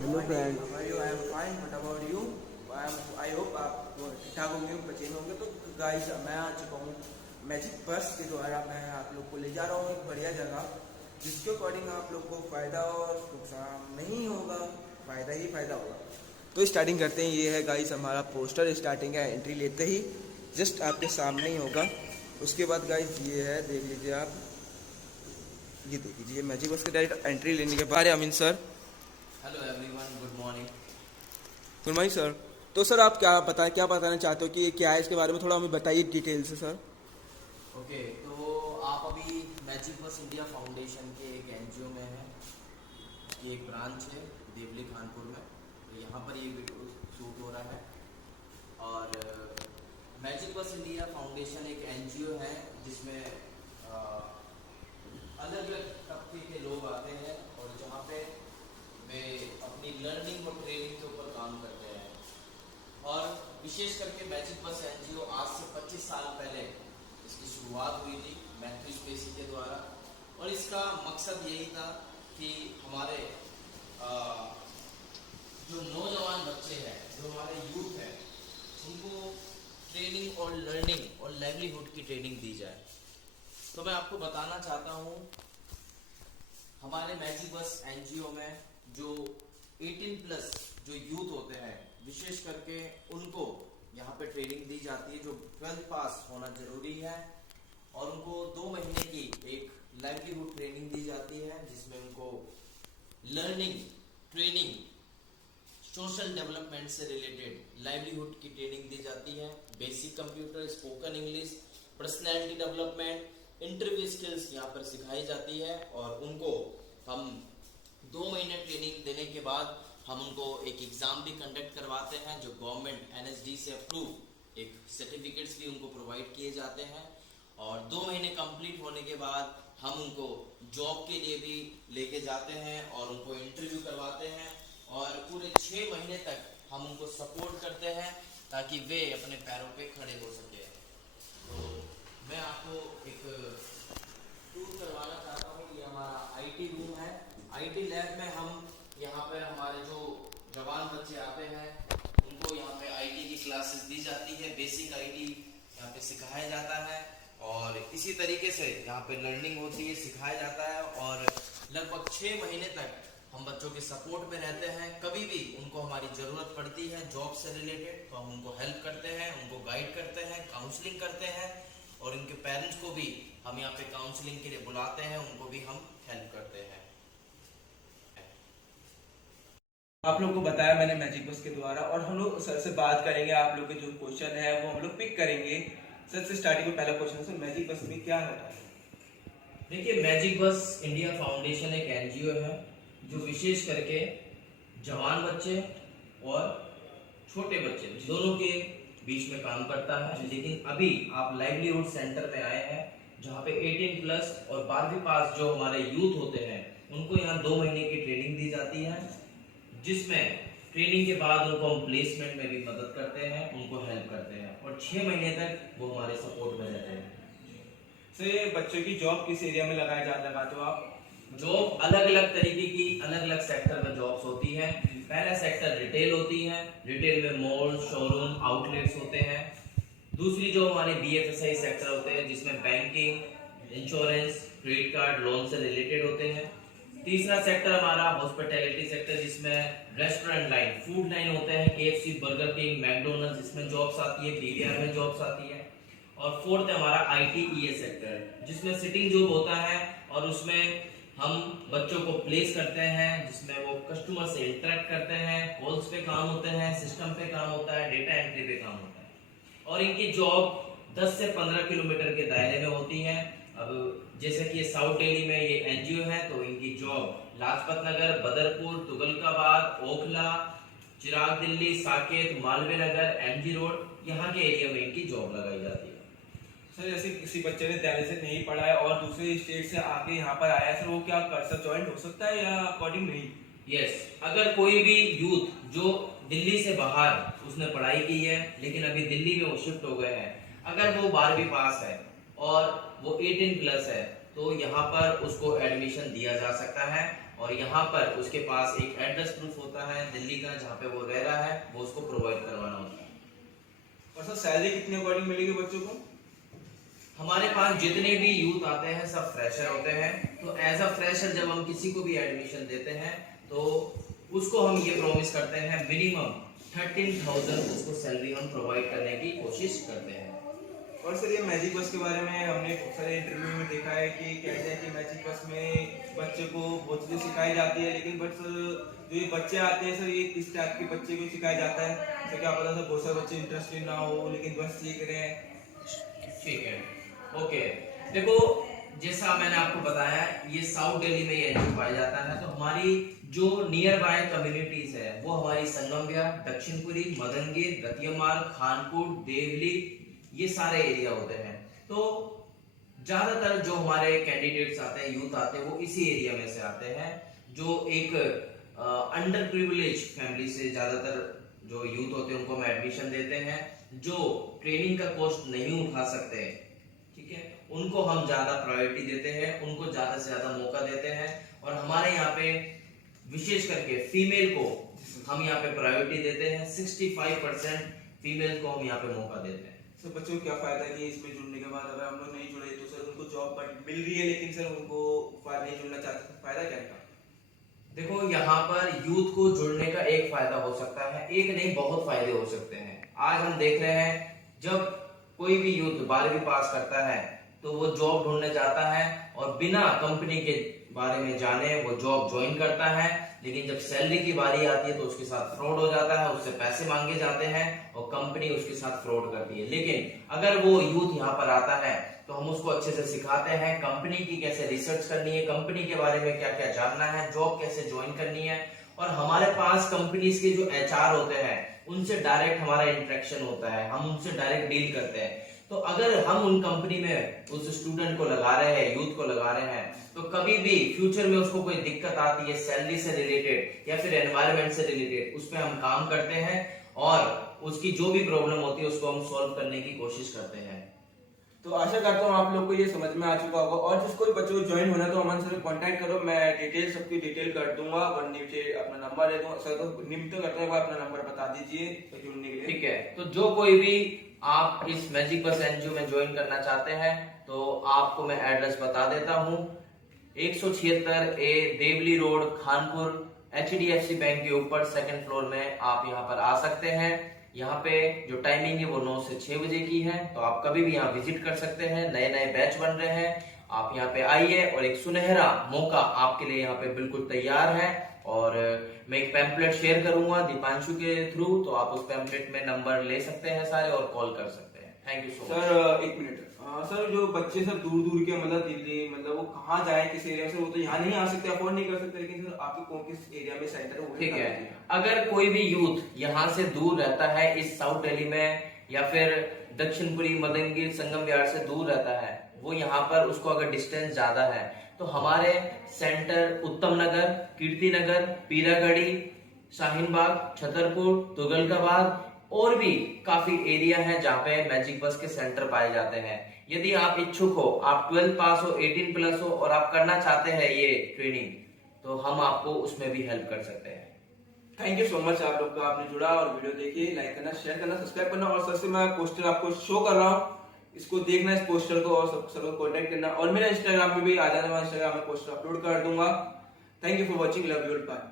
Hello friend. How are you? I am fine. What about you? I hope आप ठीक ठाक होंगे, बचे में होंगे। तो गाइस मैं आ चुका हूँ मैजिक बस के द्वारा। मैं आप लोग को ले जा रहा हूँ एक बढ़िया जगह, जिसके अकॉर्डिंग आप लोग को फ़ायदा और नुकसान नहीं होगा, फ़ायदा ही फ़ायदा होगा। तो स्टार्टिंग करते हैं। ये है गाइस हमारा पोस्टर। स्टार्टिंग है एंट्री लेते ही जस्ट आपके सामने ही होगा। उसके बाद गाइस ये है, देख लीजिए आप, ये देख लीजिए मैजिक बस के डायरेक्ट एंट्री लेने के बाद Amin sir. Hello everyone, good morning. Good morning sir. तो सर आप क्या बताना चाहते हो कि ये क्या है, इसके बारे में थोड़ा हमें बताइए डिटेल से सर। ओके, तो आप अभी मैजिक बस इंडिया फाउंडेशन के एक एनजीओ में हैं। ये एक ब्रांच है देवली खानपुर में। तो यहाँ पर ये वीडियो शूट हो रहा है। और मैजिक बस इंडिया फाउंडेशन एक एनजीओ है जिसमें अलग अलग तबके के लोग आते हैं और जहाँ पे वे अपनी लर्निंग और ट्रेनिंग के ऊपर काम करते हैं। और विशेष करके मैजिक बस एनजीओ आज से 25 साल पहले इसकी शुरुआत हुई थी मैथ्यू स्पेसी के द्वारा। और इसका मकसद यही था कि हमारे जो नौजवान बच्चे हैं, जो हमारे यूथ हैं, उनको ट्रेनिंग और लर्निंग और लाइवलीहुड की ट्रेनिंग दी जाए। तो मैं आपको बताना चाहता हूँ, हमारे मैजिक बस एनजीओ में जो 18 प्लस जो यूथ होते हैं, विशेष करके उनको यहाँ पे ट्रेनिंग दी जाती है। जो 12th पास होना जरूरी है और उनको 2 महीने की एक लाइवलीहुड ट्रेनिंग दी जाती है, जिसमें उनको लर्निंग, ट्रेनिंग, सोशल डेवलपमेंट से रिलेटेड लाइवलीहुड की ट्रेनिंग दी जाती है। Basic computer, spoken English, personality development, interview skills यहाँ पर सिखाई जाती है। और उनको हम 2 महीने ट्रेनिंग देने के बाद हम उनको एक एग्जाम भी कंडक्ट करवाते हैं, जो गवर्नमेंट एनएसडी से अप्रूव एक सर्टिफिकेट्स भी उनको प्रोवाइड किए जाते हैं। और 2 महीने कंप्लीट होने के बाद हम उनको जॉब के लिए भी लेके जाते हैं और उनको इंटरव्यू करवाते हैं। और पूरे 6 महीने तक हम उनको सपोर्ट करते हैं ताकि वे अपने पैरों पे खड़े हो सके। तो मैं आपको एक टूर करवाना चाहता हूँ। ये हमारा आईटी रूम है। आईटी लैब में हम यहाँ पर हमारे जो जवान बच्चे आते हैं उनको यहाँ पे आईटी की क्लासेस दी जाती है। बेसिक आईटी यहाँ पे सिखाया जाता है और इसी तरीके से यहाँ पे लर्निंग होती है, सिखाया जाता है। और लगभग 6 महीने तक हम बच्चों के सपोर्ट में रहते हैं। कभी भी उनको हमारी ज़रूरत पड़ती है जॉब से रिलेटेड तो हम उनको हेल्प करते हैं, उनको गाइड करते हैं, काउंसलिंग करते हैं। और उनके पेरेंट्स को भी हम यहाँ पे काउंसलिंग के लिए बुलाते हैं, उनको भी हम हेल्प करते हैं। आप लोग को बताया मैंने मैजिक बस के द्वारा, और हम लोग सर से बात करेंगे। आप लोग के जो क्वेश्चन है वो हम लोग पिक करेंगे। सर से स्टार्टिंग में पहला क्वेश्चन, सर मैजिक बस में क्या होता है? देखिए, मैजिक बस इंडिया फाउंडेशन एक एनजीओ है जो विशेष करके जवान बच्चे और छोटे बच्चे दोनों के बीच में काम करता है। लेकिन अभी आप लाइवलीहुड सेंटर में आए हैं, जहाँ पे 18 प्लस और 12वीं पास जो हमारे यूथ होते हैं उनको यहाँ 2 महीने की ट्रेनिंग दी जाती है, जिसमें ट्रेनिंग के बाद उनको हम प्लेसमेंट में भी मदद करते हैं, उनको हेल्प करते हैं और 6 महीने तक वो हमारे सपोर्ट में रहते हैं। सर ये बच्चों की जॉब किस एरिया में लगाते हो आप? जॉब अलग अलग तरीके की अलग अलग सेक्टर में जॉब्स होती है। पहला सेक्टर रिटेल होती है। रिटेल में मॉल, शोरूम, आउटलेट्स होते हैं। दूसरी जो हमारे बीएफएसआई सेक्टर होते हैं, जिसमें banking, insurance, credit card, loan से रिलेटेड होते हैं। तीसरा सेक्टर हमारा हॉस्पिटैलिटी सेक्टर, जिसमें रेस्टोरेंट लाइन, फूड लाइन होते हैं, केएफसी, बर्गर किंग, मैकडोनल्ड्स, इसमें जॉब्स आती है, पीवीआर में जॉब्स आती है। और फोर्थ है हमारा आईटीईए सेक्टर, जिसमें सिटिंग जॉब होता है और उसमें हम बच्चों को प्लेस करते हैं, जिसमें वो कस्टमर से इंटरेक्ट करते हैं, कॉल्स पे काम होते हैं, सिस्टम पे काम होता है, डेटा एंट्री पे काम होता है। और इनकी जॉब 10 से 15 किलोमीटर के दायरे में होती है। अब जैसे कि साउथ दिल्ली में ये एनजीओ है, तो इनकी जॉब लाजपत नगर, बदरपुर, तुगलकाबाद, ओखला, चिराग दिल्ली, साकेत, मालवीय नगर, एमजी रोड, यहाँ के एरिया में इनकी जॉब लगाई जाती है। सर जैसे किसी बच्चे ने दिल्ली से नहीं पढ़ा है और दूसरे स्टेट से आके यहाँ पर आया है, सर वो क्या कर सकता, ज्वाइन हो सकता है या अकॉर्डिंग नहीं? यस, अगर कोई भी यूथ जो दिल्ली से बाहर उसने पढ़ाई की है लेकिन अभी दिल्ली में वो शिफ्ट हो गए हैं, अगर वो 12वीं पास है और वो 18 प्लस है, तो यहाँ पर उसको एडमिशन दिया जा सकता है और यहाँ पर उसके पास एक एड्रेस प्रूफ होता है दिल्ली का, जहाँ पे वो रह रहा है, वो उसको प्रोवाइड करवाना होता है। और सर सैलरी कितने अकॉर्डिंग मिलेगी बच्चों को? हमारे पास जितने भी यूथ आते हैं सब फ्रेशर होते हैं। तो एज अ फ्रेशर जब हम किसी को भी एडमिशन देते हैं तो उसको हम ये प्रॉमिस करते हैं मिनिमम 13,000 उसको सैलरी हम प्रोवाइड करने की कोशिश करते हैं। और सर ये मैजिक बस के बारे में हमने बहुत सारे इंटरव्यू में देखा है कि कहते हैं कि मैजिक बस में बच्चे को बहुत चीज़ें सिखाई जाती है, लेकिन बट जो ये बच्चे आते हैं सर, ये किस टाइप के बच्चे को सिखाया जाता है? तो क्या पता सर बहुत सारे बच्चे इंटरेस्टेड ना हो लेकिन बस सीख रहे हैं। ठीक है, ओके। देखो जैसा मैंने आपको बताया ये साउथ दिल्ली में ये एनजीओ पाया जाता है। तो हमारी जो नियर बाय कम्युनिटीज है वो हमारी संगम विहार, दक्षिणपुरी, मदनगिर, रतियमाल, खानपुर, देवली, ये सारे एरिया होते हैं। तो ज्यादातर जो हमारे कैंडिडेट्स आते हैं, यूथ आते हैं, वो इसी एरिया में से आते हैं। जो एक अंडर प्रिविलेज फैमिली से ज्यादातर जो यूथ होते हैं उनको हम एडमिशन देते हैं। जो ट्रेनिंग का कॉस्ट नहीं उठा सकते, ठीक है, उनको हम ज्यादा प्रायोरिटी देते हैं, उनको ज्यादा से ज्यादा मौका देते हैं। और हमारे यहाँ पे विशेष करके फीमेल को हम यहाँ पे प्रायोरिटी देते हैं। 65% फीमेल को हम यहाँ पे मौका देते हैं। सर बच्चों को क्या फायदा कि इसमें जुड़ने के बाद अगर हम लोग नहीं जुड़े तो सर उनको जॉब मिल रही है, लेकिन सर उनको नहीं जुड़ना चाहते तो फायदा क्या है? देखो यहाँ पर यूथ को जुड़ने का एक फायदा हो सकता है, एक नहीं बहुत फायदे हो सकते हैं। आज हम देख रहे हैं जब कोई भी यूथ 12वीं पास करता है तो वो जॉब ढूंढने जाता है और बिना कंपनी के बारे में जाने वो जॉब ज्वाइन करता है, लेकिन जब सैलरी की बारी आती है तो उसके साथ फ्रॉड हो जाता है, उससे पैसे मांगे जाते हैं और कंपनी उसके साथ फ्रॉड करती है। लेकिन अगर वो यूथ यहाँ पर आता है तो हम उसको अच्छे से सिखाते हैं कंपनी की कैसे रिसर्च करनी है, कंपनी के बारे में क्या क्या जानना है, जॉब कैसे ज्वाइन करनी है। और हमारे पास कंपनीज के जो एचआर होते हैं उनसे डायरेक्ट हमारा इंटरेक्शन होता है, हम उनसे डायरेक्ट डील करते हैं। तो अगर हम उन कंपनी में उस स्टूडेंट को लगा रहे हैं, यूथ को लगा रहे हैं, तो कभी भी फ्यूचर में उसको कोई दिक्कत आती है सैलरी से रिलेटेड या फिर एनवायरनमेंट से रिलेटेड, उस पर हम काम करते हैं और उसकी जो भी प्रॉब्लम होती है उसको हम सॉल्व करने की कोशिश करते हैं। तो आशा करता हूँ आप लोग को ये समझ में आ चुका होगा। और जिसको भी बच्चों को ज्वाइन होना तो अमन सर से कांटेक्ट करो, मैं डिटेल सबकी डिटेल कर दूंगा और नीचे अपना नंबर दे दूंगा। सर तो निम्न करते हैं, अपना नंबर बता दीजिए जुड़ने के लिए। ठीक है, तो जो कोई भी आप इस मैजिक बस एनजीओ में ज्वाइन करना चाहते हैं तो आपको मैं एड्रेस बता देता हूँ। 176A Devli road, Khanpur, HDFC bank के ऊपर 2nd फ्लोर में आप यहाँ पर आ सकते हैं। यहाँ पे जो टाइमिंग है वो 9 से 6 बजे की है, तो आप कभी भी यहाँ विजिट कर सकते हैं। नए नए बैच बन रहे हैं, आप यहाँ पे आइए और एक सुनहरा मौका आपके लिए यहाँ पे बिल्कुल तैयार है। और मैं एक पैम्पलेट शेयर करूंगा दीपांशु के थ्रू, तो आप उस पैम्पलेट में नंबर ले सकते हैं सारे और कॉल कर सकते हैं। Thank you so much. Sir एक मिनट, सर जो बच्चे सब दूर दूर के मतलब दिल्ली मतलब वो कहाँ जाए, किस एरिया से, वो तो यहाँ नहीं आ सकते, अफोर्ड नहीं कर सकते, लेकिन सर आपके कौन किस एरिया में सेंटर है? ठीक है, अगर कोई भी यूथ यहाँ से दूर रहता है इस साउथ दिल्ली में या फिर दक्षिणपुरी, मदनगिर, संगम विहार से दूर रहता है, वो यहाँ पर उसको अगर डिस्टेंस ज्यादा है तो हमारे सेंटर उत्तम नगर, कीर्ति नगर, पीरागढ़ी, शाहीन बाग, छतरपुर, तुगलकाबाद और भी काफी एरिया है जहाँ पे मैजिक बस के सेंटर पाए जाते हैं। यदि आप इच्छुक हो, आप 12 पास हो, 18 प्लस हो और आप करना चाहते हैं ये ट्रेनिंग, तो हम आपको उसमें भी हेल्प कर सकते हैं। थैंक यू सो मच आप लोग का, आपने जुड़ा और वीडियो देखिए, लाइक करना, शेयर करना, सब्सक्राइब करना। और सर से मैं पोस्टर आपको शो कर रहा हूँ, इसको देखना इस पोस्टर को और सर को कॉन्टेक्ट करना। और मेरा इंस्टाग्राम पे भी आ जाना, मैं इंस्टाग्राम में पोस्टर अपलोड कर दूंगा। Thank you for watching, love you, bye.